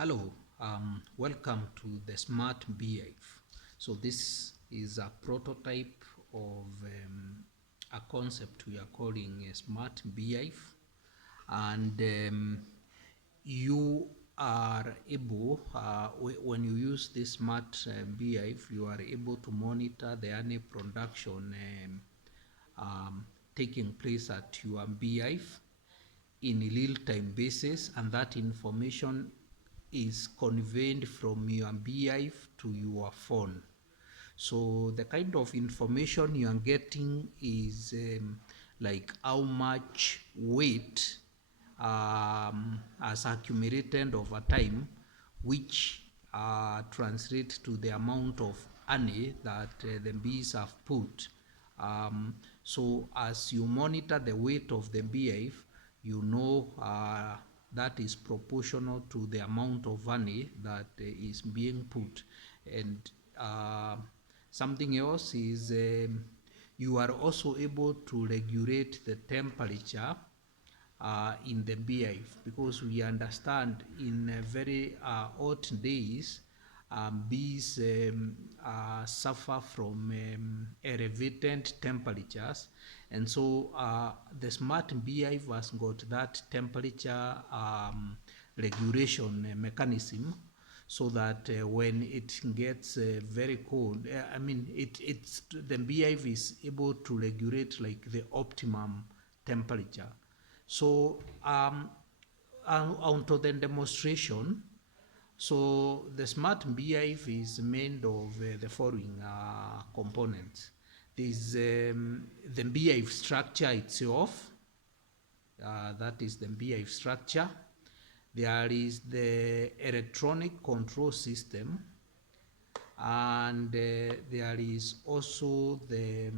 Hello, welcome to the Smart Beehive. So this is a prototype of a concept we are calling a Smart Beehive, and you are able, when you use this Smart Beehive, you are able to monitor the honey production taking place at your beehive in a real-time basis, and that information is conveyed from your beehive to your phone. So the kind of information you are getting is like how much weight has accumulated over time, which translates to the amount of honey that the bees have put. So as you monitor the weight of the beehive, you know that is proportional to the amount of honey that is being put. And something else is you are also able to regulate the temperature in the beehive, because we understand in very hot days bees suffer from elevated temperatures, and so the smart beehive has got that temperature regulation mechanism, so that when it gets very cold, it's the beehive is able to regulate like the optimum temperature. So onto the demonstration. So the smart beehive is made of the following components. There is the beehive structure itself. That is the beehive structure. There is the electronic control system, and there is also the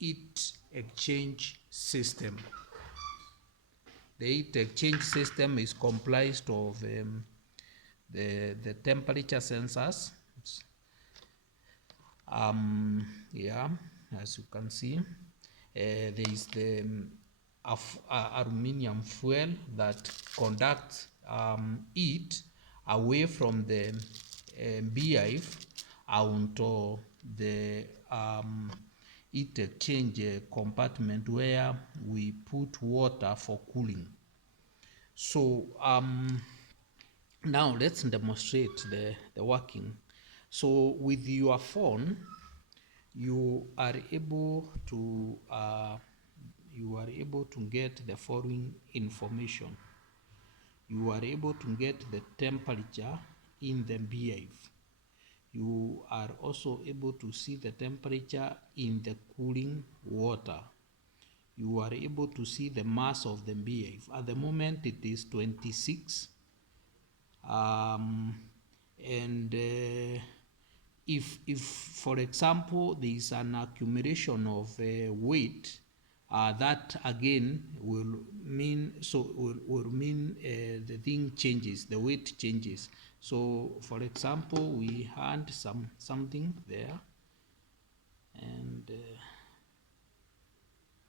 heat exchange system. The heat exchange system is comprised of the temperature sensors. Yeah, as you can see, there is the aluminium foil that conducts heat away from the beehive onto the heat exchange compartment where we put water for cooling. So now let's demonstrate the working. So with your phone, you are able to get the following information. You are able to get the temperature in the beehive. You are also able to see the temperature in the cooling water. You are able to see the mass of the beehive. At the moment it is 26. And if for example there is an accumulation of weight, that again will mean the thing changes, the weight changes. So for example, we had something there, and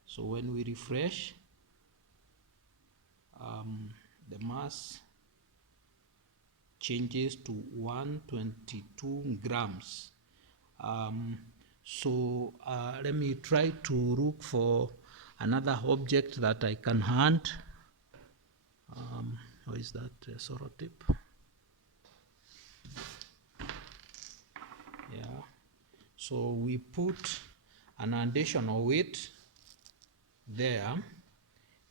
so when we refresh, the mass changes to 122 grams. So let me try to look for another object that I can hunt. How is that sorrow tip? Yeah. So we put an additional weight there.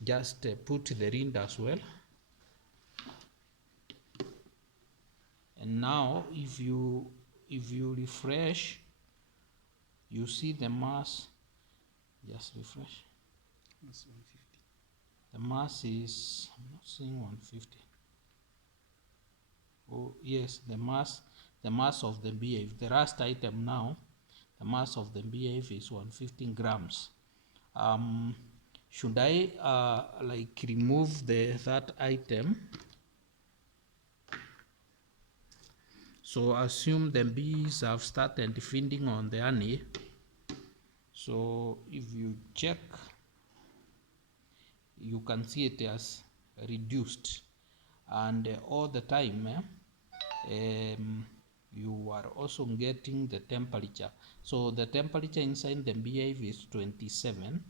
Just put the rind as well. And now if you refresh, you see the mass. Just refresh. That's 150. The mass is, I'm not seeing 150. Oh yes, the mass of the beehive, the last item now, the mass of the beehive is 115 grams. Should I like remove that item? So assume the bees have started feeding on the honey. So if you check, you can see it has reduced, and all the time you are also getting the temperature. So the temperature inside the beehive is 27,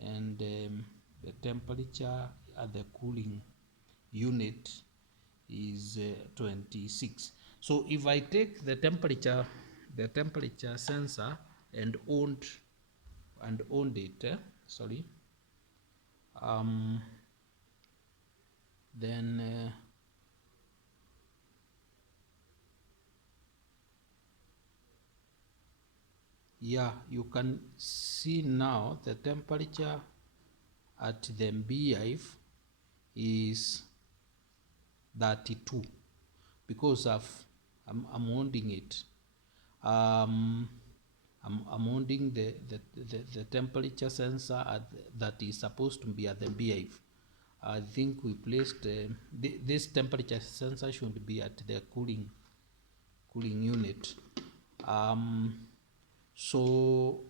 and the temperature at the cooling unit is 26. So if I take the temperature sensor and owned it, then yeah, you can see now the temperature at the beehive is 32 because I'm holding it. I'm holding the temperature sensor that is supposed to be at the beehive. I think we placed this temperature sensor should be at the cooling unit. So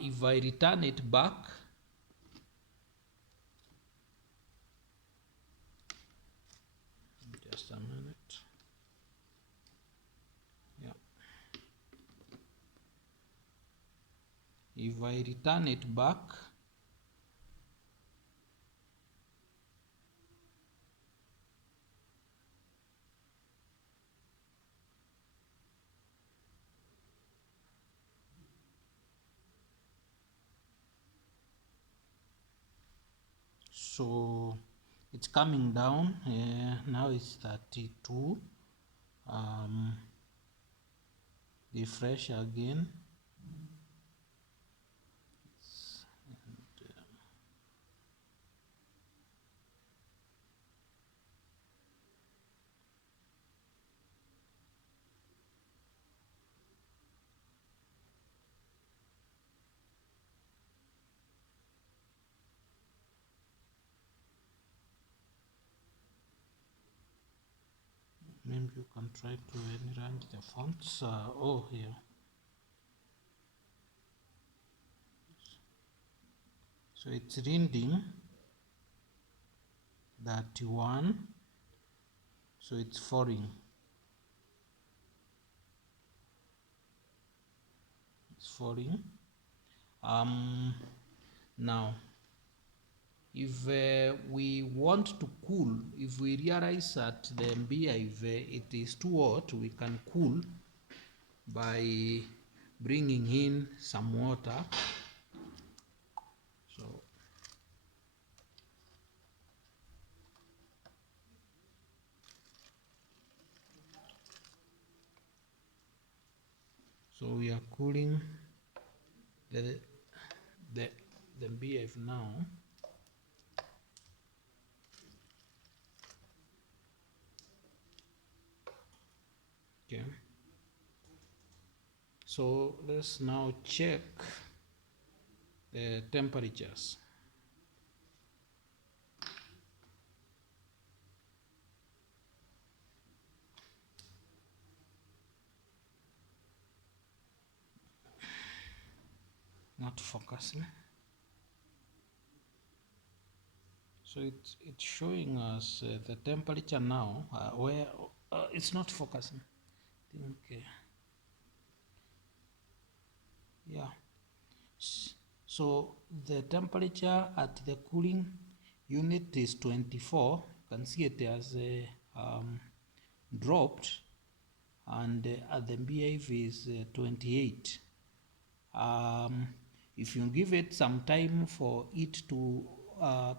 if I return it back, just a minute. Yeah. If I return it back, so it's coming down. Now it's 32. Refresh again. Maybe you can try to rearrange the fonts. Oh, here. So it's reading 31. So it's falling. It's falling. Now, if we want to cool, if we realize that the beehive it is too hot, we can cool by bringing in some water. So we are cooling the beehive now. Okay. So let's now check the temperatures. Not focusing. So it's showing us the temperature now where it's not focusing. I think yeah. So the temperature at the cooling unit is 24. You can see it has dropped, and at the beehive is 28. If you give it some time for it to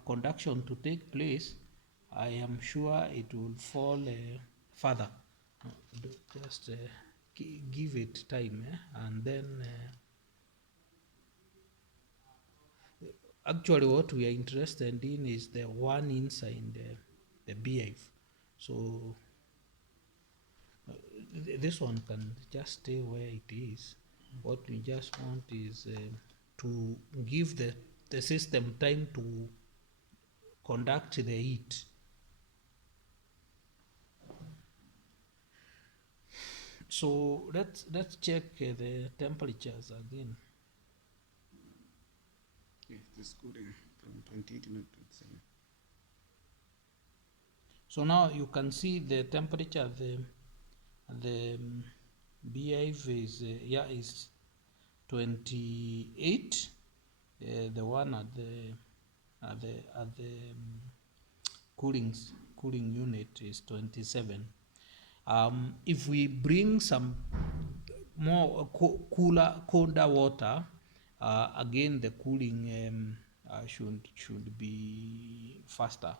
conduction to take place, I am sure it will fall further. Just give it time, and then actually what we are interested in is the one inside the beehive. So this one can just stay where it is. What we just want is to give the system time to conduct the heat. So let's check the temperatures again. Yeah, this cooling from 28 to 27. So now you can see the temperature, the beehive is is 28. The one at the cooling unit is 27. If we bring some more colder water, again the cooling should be faster.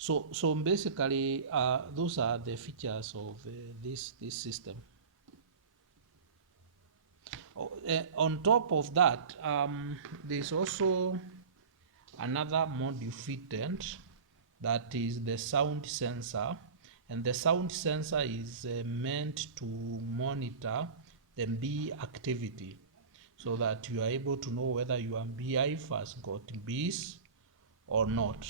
So basically, those are the features of this system. On top of that, there's also another module fitted, that is the sound sensor, and the sound sensor is meant to monitor the bee activity, so that you are able to know whether your beehive has got bees or not.